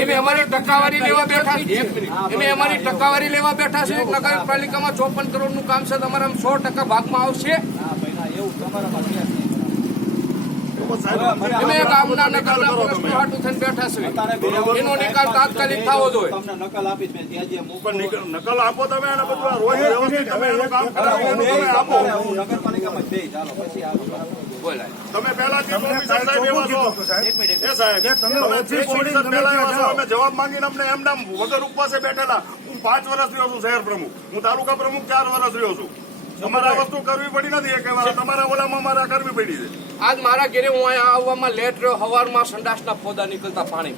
એમે અમારી ટકાવારી લેવા બેઠા છે. એમે અમારી ટકાવારી લેવા બેઠા છે. નગરપાલિકામાં 54 કરોડનું કામ છે. તમારા 100% ભાગમાં આવશે. અમે ગામના નકલના પ્રશ્નો હાટુ થઈને બેઠા છે. એનો નિકાલ તાત્કાલિક થવો જોઈએ. નકલ આપીશ મેં ત્યાં નકલ આપો તમે અને બધું રોજ વ્યવસ્થિત તમે એનું કામ કરાવો તમે આપો. નગરપાલિકામાં જઈ ચાલો પછી બોલાય તમે પહેલાથી સાહેબ એવા છો. એ સાહેબ તમે પહેલા એવા છો. અમે જવાબ માંગીને અમને એમના વગર ઉપવાસે બેઠેલા. હું 5 વર્ષ રહ્યો છું શહેર પ્રમુખ. હું તાલુકા પ્રમુખ 4 વર્ષ રહ્યો છું. તમારે વસ્તુ કરવી પડી નથી. એક તમારા ઓલામાં મારે કરવી પડી છે. આજ મારા ઘરે હું અહીંયા આવવામાં લેટ રહ્યો. હવારમાં સંડાસના ફોદા નીકળતા પાણી.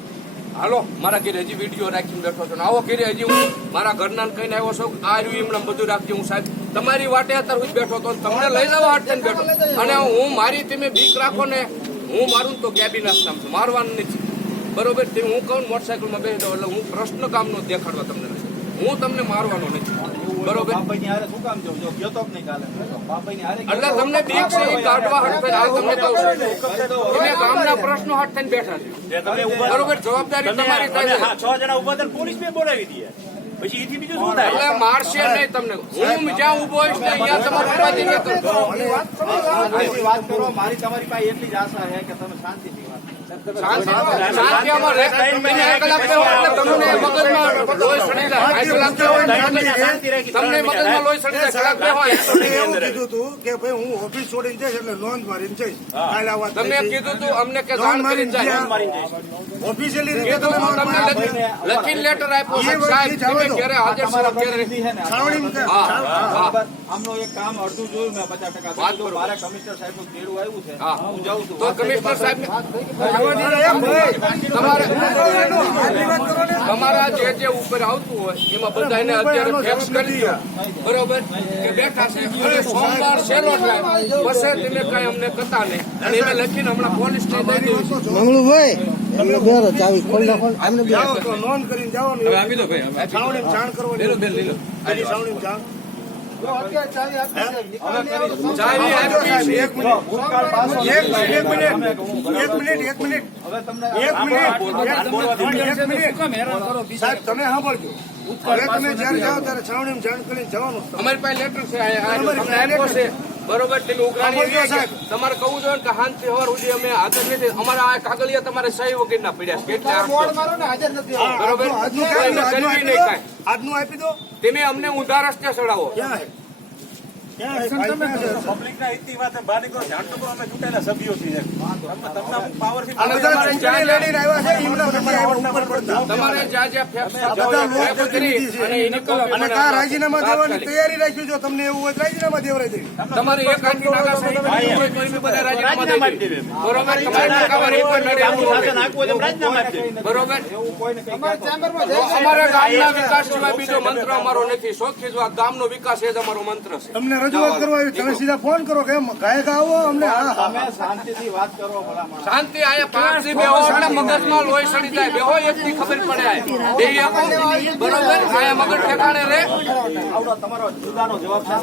હાલો મારા ઘરે હજી વિડીયો રાખીને બેઠો છું. આવો ઘરે હજી હું મારા ઘરના કહીને આવ્યો છું. આ રહ્યું એમને બધું રાખજો. હું સાહેબ તમારી વાટે અત્યારે હું બેઠો હતો. તમને લઈ જવા હાટ થઈને બેઠો. અને હું મારી તમે બીક રાખો ને. હું મારું તો કેબિનેટ નામ છું. મારવાનું નથી બરોબર. તે હું કહું મોટરસાયકલમાં બેસી દઉં એટલે હું પ્રશ્ન કામનો દેખાડવા તમને નથી. હું તમને મારવાનો નથી બરોબર. એટલે તમને બીક છે એ કાઢવા હાથ તમને કહું છું. તમે ગામના પ્રશ્નો હાથ થઈને બેઠા છે બરોબર. જવાબદારી તમારી થાય છે. 6 જણા ઉભા થઈને પોલીસ ને બોલાવી દઈએ. પછી એથી બીજું શું થાય? એટલે મારશે નહીં તમને. હું જ્યાં ઉભો હોઈશ ને અહીંયા તમારે ઉપાધિ ન કરશો. વાત કરો. મારી તમારી પાસે એટલી જ આશા છે કે તમે શાંતિથી વાત શાંતિમાં રહે. તમને 1 કલાક બેહો એટલે તમને મગજમાં લોહી સડી જાય. 1 કલાક બેહો તમને મગજમાં લોહી સડી જાય. કલાક બેહો એવું કીધું હતું કે ભાઈ હું ઓફિસ છોડીને જઈશ એટલે નોંધ મારીને જઈશ. તમે કીધું તું અમને કે જાણ કરીને જાય. ઓફિશિયલી રીતે કીધું તું તમને લખીને લેટર આપ્યો છે સાહેબ. તમે ક્યારે હાજર છો ક્યારે આમનો એક કામ અડધું જોયું મેં 50% મારે કમિશનર સાહેબ નું કેળું આવ્યું છે. હું જાઉં છું તો કમિશનર સાહેબ તમારા જે ઉપર આવતું હોય એમાં બધાને અત્યારે ફેક્સ કરી દો બરોબર કે બેઠા છે. અને સોમવાર છેલ્લો થાય પછી તમે કઈ અમને કહેતા નહીં. અને એને લખીને હમણાં પોલીસ ને દઈ દઉં છું. મંગલુભાઈ તમને બેરો ચાવી ખોલ નાખો. જાઓ તો નોંધ કરીને જવાનું. આપી દો ભાઈ. છાવણીમાં જાણ કરવાની. આની છાવણીમાં જાણ તમે સાંભળજો. હવે તમે જયારે જાઓ ત્યારે છાવણીમાં જાણ કરીને જવાનું. અમારી પાસે લેટર છે બરોબર. તમે ઉઘરાણી તમારે કહું જોઈએ કે શાંતિ હવાર સુધી અમે હાજર નથી. અમારા આ કાગળિયા તમારે સહી વગેરે ના પડ્યા છે. બરોબર આજનું આપી દો. તમે અમને ઊંધા રસ્તે ચડાવો. પબ્લિક ના હિતની વાત બહાર નીકળો. જાણ તો કરો અમે ચૂંટાયેલા સભ્યો છીએ. તમને પાવરથી તમારે જ્યાં રાજીનામા દેવાની તૈયારી રાખી જો તમને એવું હોય રાજીનામા દેવરાય દે. તમારે એક આંટી નાગા સાહેબ બધા રાજીનામા દઈ દે. બરોબર. તમારે ટકાવારી પર નડે બરોબર. અમારા ગામના વિકાસ સિવાય બીજો મંત્ર અમારો નથી. શોખી જ વાત ગામનો વિકાસ એ જ અમારો મંત્ર છે. તમને રજૂઆત કરવા આવી તમે સીધા ફોન કરો કે ગાયક આવો અમને. તમે શાંતિથી વાત કરો. શાંતિ અહીંયા 5 થી બેહો એટલે મગજમાં લોહી સડી જાય. બેહો એકથી ખબર પડે. બરોબર. અહીંયા મગજ ઠેકાણે રહે. તમારો જુદાનો જવાબ છે.